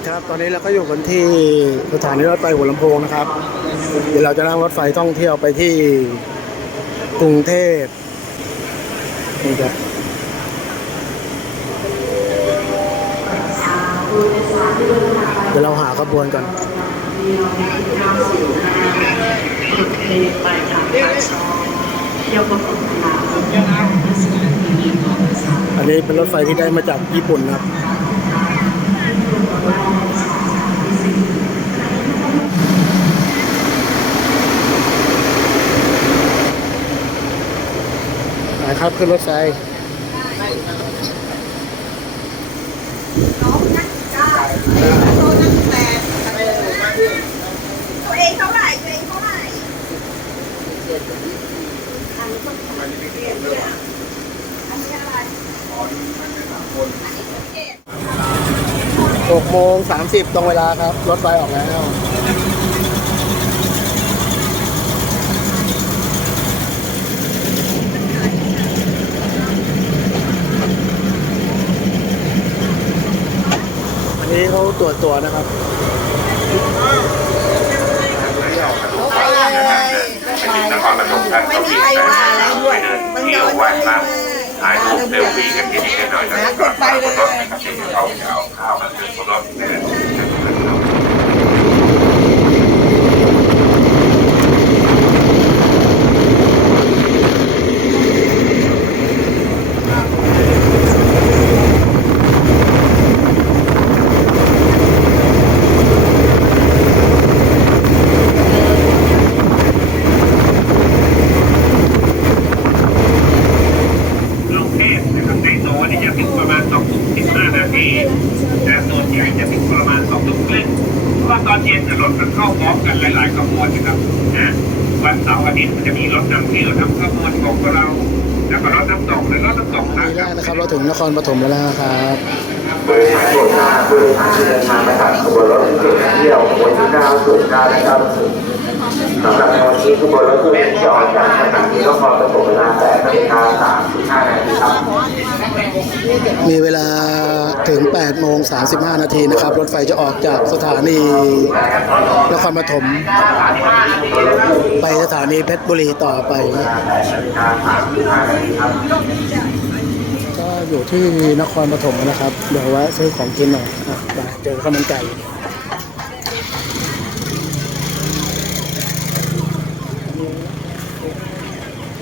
ดีครับ ตอนนี้เราก็อยู่กันที่สถานีรถไฟหัวลำโพงนะครับ เดี๋ยวเราจะนั่งรถไฟท่องเที่ยวไปที่กรุงเทพนี่ครับเดี๋ยวเราหาขบวนกันไปทางปากซอยเที่ยวบนถนนลาวสถานีมอเตอร์ไซค์อันนี้เป็นรถไฟที่ได้มาจากญี่ปุ่นนะครับ นะครับ ขึ้นรถไฟตัวเองเท่าไหร่ตัวเองเท่าไหร่หกโมงสามสิบตรงเวลาครับ รถไฟออกแล้ว อันนี้เขา ตรวจตัวนะครับนครปฐมท่านไม่มีใครว่าอะไรด้วยบางเที่โดยวนไหว้พระถ่ายรูปเซลฟี่กันที่นี่หน่อยนะครับก่อนขับรถนะครับที่เขาจะเอาข้าวมาเสิร์ฟบนรถนะครับ กรุงเทพนะครับในโซนนี่จะถึงประมาณ2ทุ่ม15นาที แต่โซนใหญ่จะถึงประมาณ2ทุ่มครึ่งเพราะว่าตอนเย็นเนี่ยรถมันเข้าพร้อมกันหลายๆขบวนนะครับนะวันเสาร์อาทิตย์มันจะมีรถนำเที่ยวทั้งขบวนของพวกเรา แล้วก็รถน้ำตกและรถน้ำตกทีแรกนะครับ เราถึงนครปฐมแล้วนะครับบริษัทส่วนหน้าบริษัทที่เดินทางมาจากขบวนรถเที่ยวขบวนที่909นะครับ สำหรับในวันนี้ขบวนรถที่จะออกจากสถานีนครปฐมเวลา8นาฬิกา35นาทีครับมีเวลาถึง8โมง35 นาทีนะครับ รถไฟจะออกจากสถานีนครปฐมไปสถานีเพชรบุรีต่อไป ก็อยู่ที่นครปฐมนะครับ เดี๋ยวแวะซื้อของกินหน่อยไปเจอข้าวมันไก่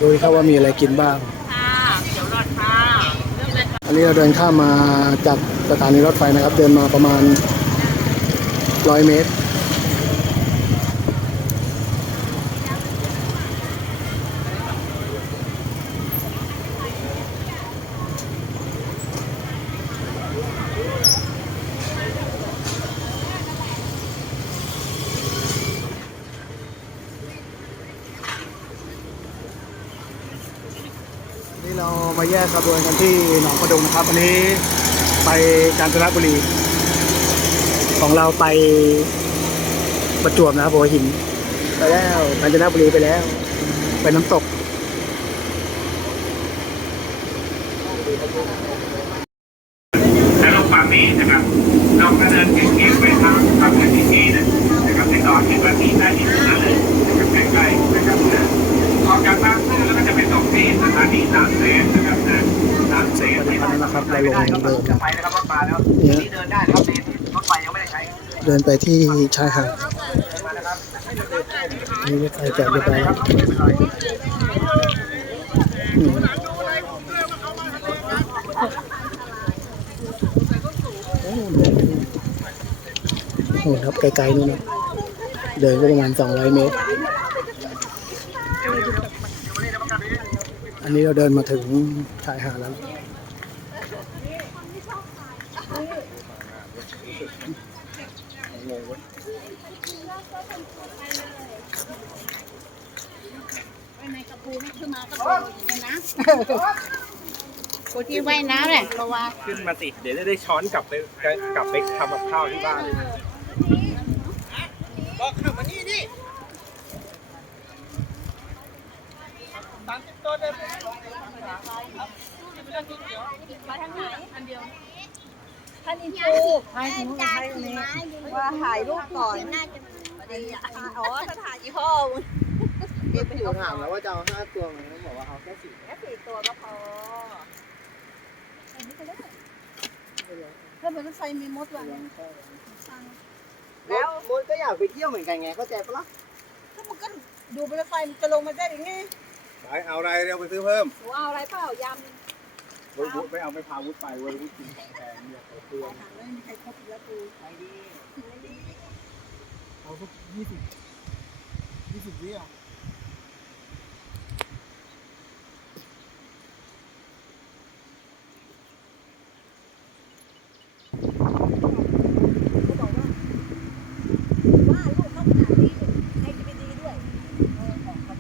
ดูครับว่ามีอะไรกินบ้าง อันนี้เราเดินข้ามมาจากสถานีรถไฟนะครับ เดินมาประมาณร้อยเมตร มาแยกขบวนกันที่หนองประดงนะครับวันนี้ไปกาญจนบุรี ของเราไปประจวบนะครับหัวหิน ไปแล้วกาญจนบุรีไปแล้ว ไปน้ำตก แล้วลงฝั่งนี้นะครับเราก็เดินเก่งๆไปทางฝั่งที่นี่นะครับในตอนที่วันนี้ได้ที่ตรงนั้นเลยนะครับใกล้ๆนะครับนะออกจากบางซื่อแล้วก็จะไปตกที่สถานีสามเสนนะครับนะสามเสน ตอน เราลงเดินไปนะครับรถมาแล้วเนี่ยเดินได้นะครับรถไฟยังไม่ได้ใช้เดินไปที่ชายหาดนี่รถไฟจอดเรียบร้อยแล้วอืมโอ้โหครับไกลๆนู่นนะเดินก็ประมาณ 200 เมตร อันนี้เราเดินมาถึงชายหาดแล้ว กูที่ว่ายน้ำแหละเพราะว่าขึ้นมาสิ เดี๋ยวจะได้ช้อนกลับไปกลับไปทำกับข้าวที่บ้านบอกขับมานี่ดิสามสิบตัวเดินท่านอินฟูให้คุณใช้อันนี้ว่าถ่ายรูปก่อน น่าจะดีอะอ๋อถ้าถ่ายยี่ห้อมึงพี่ผิวถามแล้วว่าจะเอาห้าตัวมันก็บอกว่าเอาแค่สี่แค่สี่ตัวก็พออันนี้ก็ได้ถ้าเหมือนรถไฟมีมดว่ะแล้วมดก็อยากไปเที่ยวเหมือนกันไงเข้าใจปะล่ะถ้ามันก็ดูไปรถไฟมันจะลงมาได้ยังไงไปเอาอะไรเร็วไปซื้อเพิ่มหนูเอาอะไรเปล่ายวุ้ไม่เอาไม่พาวุ้ไปเว้ยวุ้กินของแพงเนี่ยเขาเตือนำไม่มีใครครบแล้วกู เอาสักยี่สิบยี่สิบวิอะว่าลูกเขาขนาดนี้ใครจะไปดีด้วย เออของทัด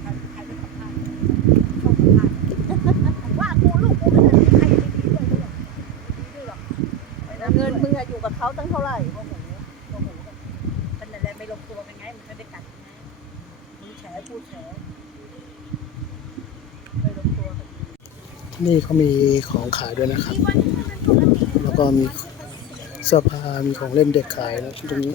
ใครใครไปสัมภาษณ์ชมสัมภาษณ์ว่ากูลูกกูขนาดนี้ใครจะดีด้วยด้วยดีด้วยหรอกเงินมึงอะอยู่กับเขาตั้งเท่าไหร่โอ้โหโอ้โหมันอะไรไม่ลงตัวกันไงมันก็ได้กัดไงมึงแฉกูแฉไม่ลงตัวกัน ที่ นี่เขามีของขายด้วยนะครับ แล้วก็มีเสื้อผ้ามีของเล่นเด็กขายนะตรงนี้น้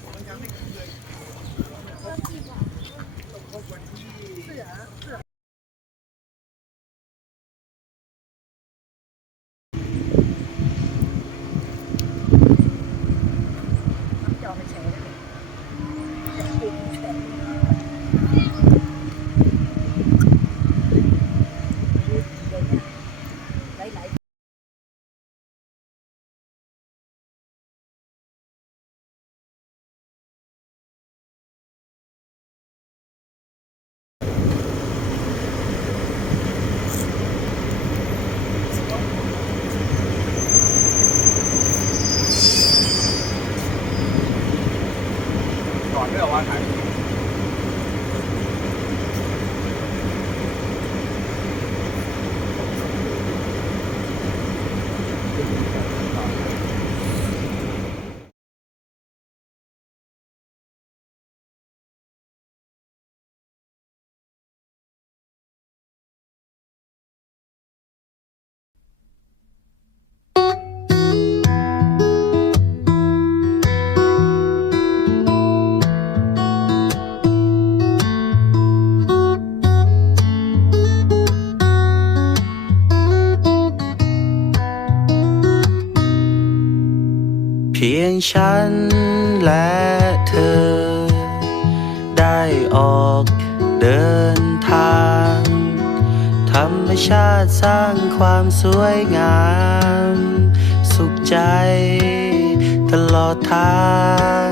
เพียงฉันและเธอ ได้ออกเดินทาง ธรรมชาติสร้างความสวยงาม สุขใจตลอดทาง